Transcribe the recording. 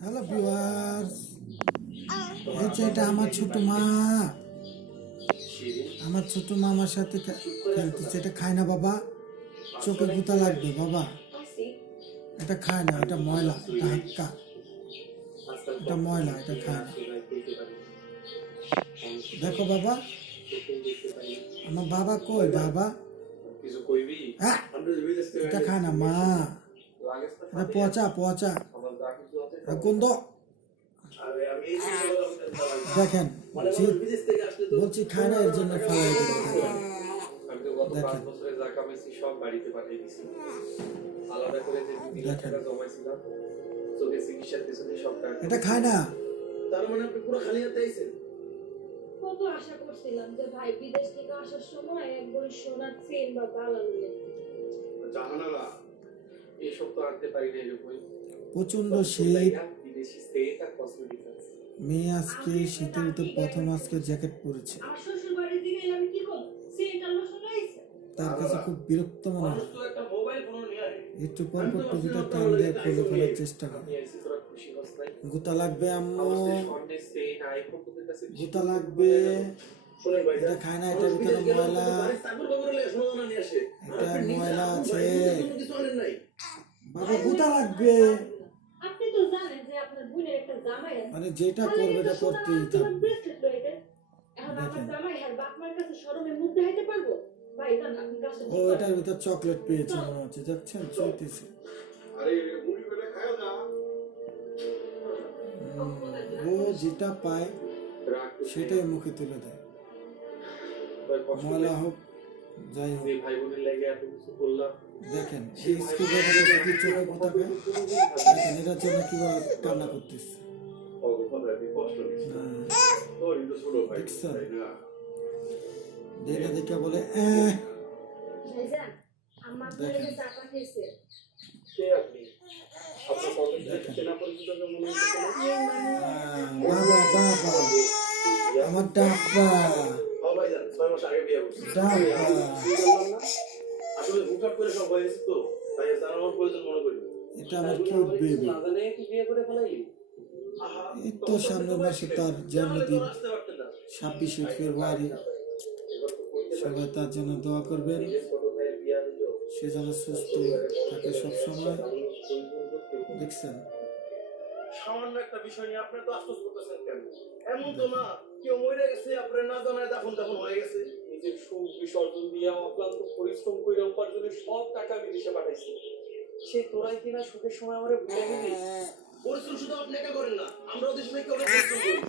Hello viewers, এই যে এটা আমার ছোট মা। আমার ছোট মা আমার সাথে খেলতেছে। এটা খায় না বাবা, চোখে গুতা লাগবে বাবা। এটা খায় না, এটা ময়লা, এটা হাক্কা, এটা ময়লা, এটা খায় না। দেখো বাবা, আমার বাবা কই বাবা? এটা খায় না মা, এটা পচা পচা, এটা গন্ধ। দেখেন বলছি খায় না, এর জন্য ফেলাই দিল। দেখেন এটা খায় না। তার মানে আপনি পুরো খালি হাতে আইছেন? কত আশা করছিলাম যে ভাই বিদেশ থেকে আসার সময় এক ভরি সোনার চেন বা বালা লইয়া জাহানারা এসব তো আনতে পারি না। এরকমই প্রচন্ড শীত, বিদেশি সেট আর কসমেটিক্স। মেয়ে আজকে শীতের তো প্রথম আজকে জ্যাকেট পরেছে। আর শ্বশুর বাড়ি থেকে আমি কি করব? চেনটা লোশন আইছে। তার কাছে খুব বিরক্ত মনে হয়। তো একটা মোবাইল ফোন নিয়ে আয়। একটু পর পর টুপিটা টান দিয়ে খুলে ফেলার চেষ্টা করে। তোরা খুশি হস নাই? গুতা লাগবে আম্মু, সন্ডে সেট আইফোন তোদের কাছে গুতা লাগবে। শুনেন ভাই, এটা খায় না, এটার ভিতরে ময়লা, তারপর বাবুরে সোনা নিয়ে আসে। এটা ময়লা আছে কিছু আনেন নাই? বাবা, গুতা লাগবে। আপনি তো জানেন যে আপনার বোনের একটা জামাই আছে। মানে যেটা করবে এটা করতেই থাকবে। ব্রেসলেট লইতে এখন আমার জামাই আর বাপ মার কাছে শরমে মুখ দেখাইতে পারবো? ভাই জান আপনি কাছে ও এটার ভিতর চকলেট পেয়েছে মনে হচ্ছে, দেখছেন চলতেছে। আরে মুড়ি করে খাও না। ও যেটা পায় সেটাই মুখে তুলে দেয়, ময়লা হোক যাই হোক। ভাই বোনের লাগে এত কিছু বললাম। দেখেন এই স্কুলের কি চোখে কথা পায়, দেখেন এটার জন্য কিভাবে কান্না করতেছে। দেখছেন দেখে দেখে বলে ভাইজান আম্মা বলে যে চা পাঠিয়েছে। কে আপনি? আপনার কলেজে চেনা পরিচিত মনে হচ্ছে না? বাবা বাবা আমার ডাব্বা ও ভাইজান 6 মাস আগে বিয়ে করছি। ডাব্বা। আসলে হুটহাট করে সব হয়েছে তো, তাই জানানোর প্রয়োজন মনে করি। এটা আমার কিউট বেবি। না জানে কি বিয়ে করে ফেলাইলি? এই তো সামনের মাসে তার জন্মদিন 26শে ফেব্রুয়ারি। সবাই তার জন্য দোয়া করবেন, সে যেন সুস্থ থাকে সবসময়। দেখছেন সামান্য একটা বিষয় নিয়ে আপনি তো আশ্চর্য করতেছেন কেন? এমন তো না কেউ মরে গেছে আপনার না জানায় দাফন দাফন হয়ে গেছে। নিজের সুখ বিসর্জন দিয়ে অক্লান্ত পরিশ্রম করে উপার্জনের সব টাকা বিদেশে পাঠাইছি। সেই তোরাই কিনা সুখের সময় আমারে ভুলে গেলি। পরিশ্রম শুধু আপনি একা করেন না, আমরা ওদের সময় কেউ পরিশ্রম করি।